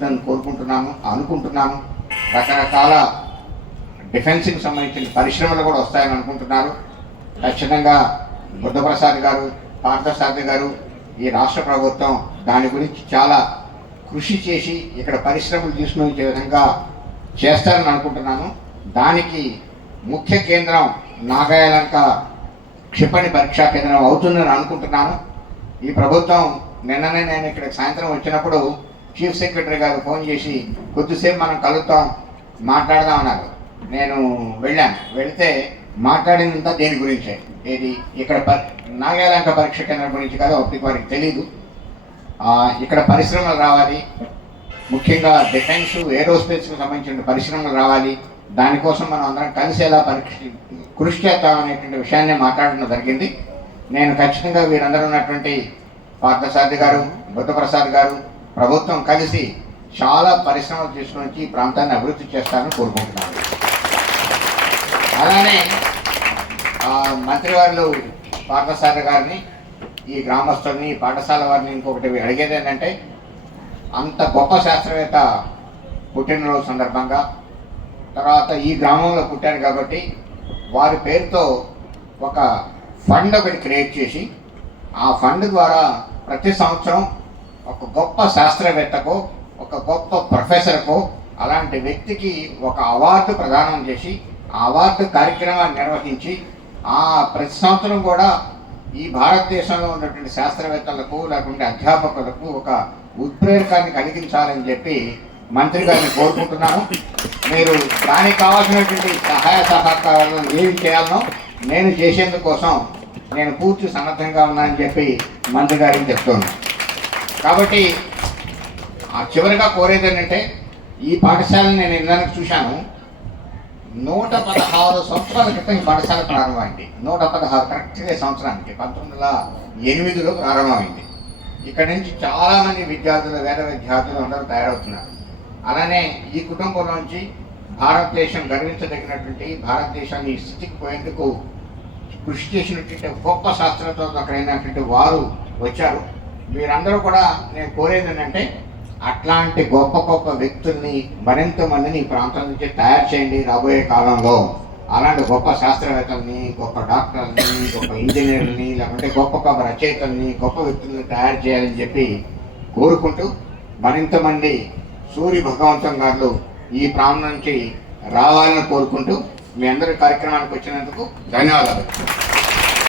జరుగుతుందని కోరుకుంటున్నాను, అనుకుంటున్నాను. రకరకాల డిఫెన్స్కి సంబంధించిన పరిశ్రమలు కూడా వస్తాయని అనుకుంటున్నారు. ఖచ్చితంగా బుద్ధప్రసాద్ గారు, పార్థసారథి గారు, ఈ రాష్ట్ర ప్రభుత్వం దాని గురించి చాలా కృషి చేసి ఇక్కడ పరిశ్రమలు తీసుకునే విధంగా చేస్తారని అనుకుంటున్నాను. దానికి ముఖ్య కేంద్రం నాగాయలంక క్షిపణి పరీక్షా కేంద్రం అవుతుందని అనుకుంటున్నాను. ఈ ప్రభుత్వం నిన్ననే నేను ఇక్కడికి సాయంత్రం వచ్చినప్పుడు చీఫ్ సెక్రటరీ గారు ఫోన్ చేసి కొద్దిసేపు మనం కలుద్దాం, మాట్లాడదాం అన్నారు. నేను వెళ్ళాను. వెళితే మాట్లాడినంత దేని గురించే, ఏది ఇక్కడ నాగాలంక పరీక్ష కేంద్రం గురించి కాదు, అప్పటికి వారికి తెలీదు. ఇక్కడ పరిశ్రమలు రావాలి, ముఖ్యంగా డిఫెన్స్ ఏరోస్పేస్కి సంబంధించిన పరిశ్రమలు రావాలి, దానికోసం మనం అందరం కలిసేలా కృషి చేద్దాం అనేటువంటి విషయాన్ని మాట్లాడడం జరిగింది. నేను ఖచ్చితంగా వీరందరూ ఉన్నటువంటి పార్థసారథి గారు, బుద్ధప్రసాద్ గారు, ప్రభుత్వం కలిసి చాలా పరిశ్రమలు తీసుకొని ఈ ప్రాంతాన్ని అభివృద్ధి చేస్తారని కోరుకుంటున్నాను. అలానే మంత్రివారులు పార్థసారథి గారిని, ఈ గ్రామస్తుల్ని, ఈ పాఠశాల వారిని ఇంకొకటి అడిగేది ఏంటంటే, అంత గొప్ప శాస్త్రవేత్త పుట్టినరోజు సందర్భంగా, తర్వాత ఈ గ్రామంలో పుట్టారు కాబట్టి వారి పేరుతో ఒక ఫండ్ ఒకటి క్రియేట్ చేసి, ఆ ఫండ్ ద్వారా ప్రతి సంవత్సరం ఒక గొప్ప శాస్త్రవేత్తకో, ఒక గొప్ప ప్రొఫెసర్కో, అలాంటి వ్యక్తికి ఒక అవార్డు ప్రదానం చేసి ఆ అవార్డు కార్యక్రమాన్ని నిర్వహించి ప్రతి సంవత్సరం కూడా ఈ భారతదేశంలో ఉన్నటువంటి శాస్త్రవేత్తలకు లేకుంటే అధ్యాపకులకు ఒక ఉత్ప్రేరకాన్ని కలిగించాలని చెప్పి మంత్రి గారిని కోరుకుంటున్నాను. మీరు దానికి కావాల్సినటువంటి సహాయ సహకారాలను ఏమి చేయాలనో నేను చేసేందుకోసం నేను పూర్తి సన్నద్ధంగా ఉన్నానని చెప్పి మంత్రి గారికి చెప్తున్నాను. కాబట్టి చివరిగా కోరేది ఏంటంటే, ఈ పాఠశాలను నేను ఇందాక చూశాను. 116 సంవత్సరాల క్రితం ఈ పాఠశాల ప్రారంభమైంది. 116 కరెక్ట్గా సంవత్సరానికి 1908లో ప్రారంభమైంది. ఇక్కడ నుంచి చాలామంది విద్యార్థులు, వేద విద్యార్థులు అందరూ తయారవుతున్నారు. అలానే ఈ కుటుంబంలోంచి భారతదేశం గర్వించదగినటువంటి, భారతదేశాన్ని ఈ స్థితికి పోయేందుకు కృషి చేసినటువంటి గొప్ప శాస్త్రవేత్తలు అక్కడైనటువంటి వారు వచ్చారు. మీరందరూ కూడా నేను కోరేది ఏంటంటే, అట్లాంటి గొప్ప గొప్ప వ్యక్తుల్ని మరింత మందిని ఈ ప్రాంతం నుంచి తయారు చేయండి. రాబోయే కాలంలో అలాంటి గొప్ప శాస్త్రవేత్తల్ని, గొప్ప డాక్టర్ని, గొప్ప ఇంజనీర్ని, లేకుంటే గొప్ప గొప్ప రచయితల్ని, గొప్ప వ్యక్తుల్ని తయారు చేయాలని చెప్పి కోరుకుంటూ, మరింత మంది సూర్య భగవంతం గారు ఈ ప్రాంతం నుంచి రావాలని కోరుకుంటూ, మీ అందరి కార్యక్రమానికి వచ్చినందుకు ధన్యవాదాలు.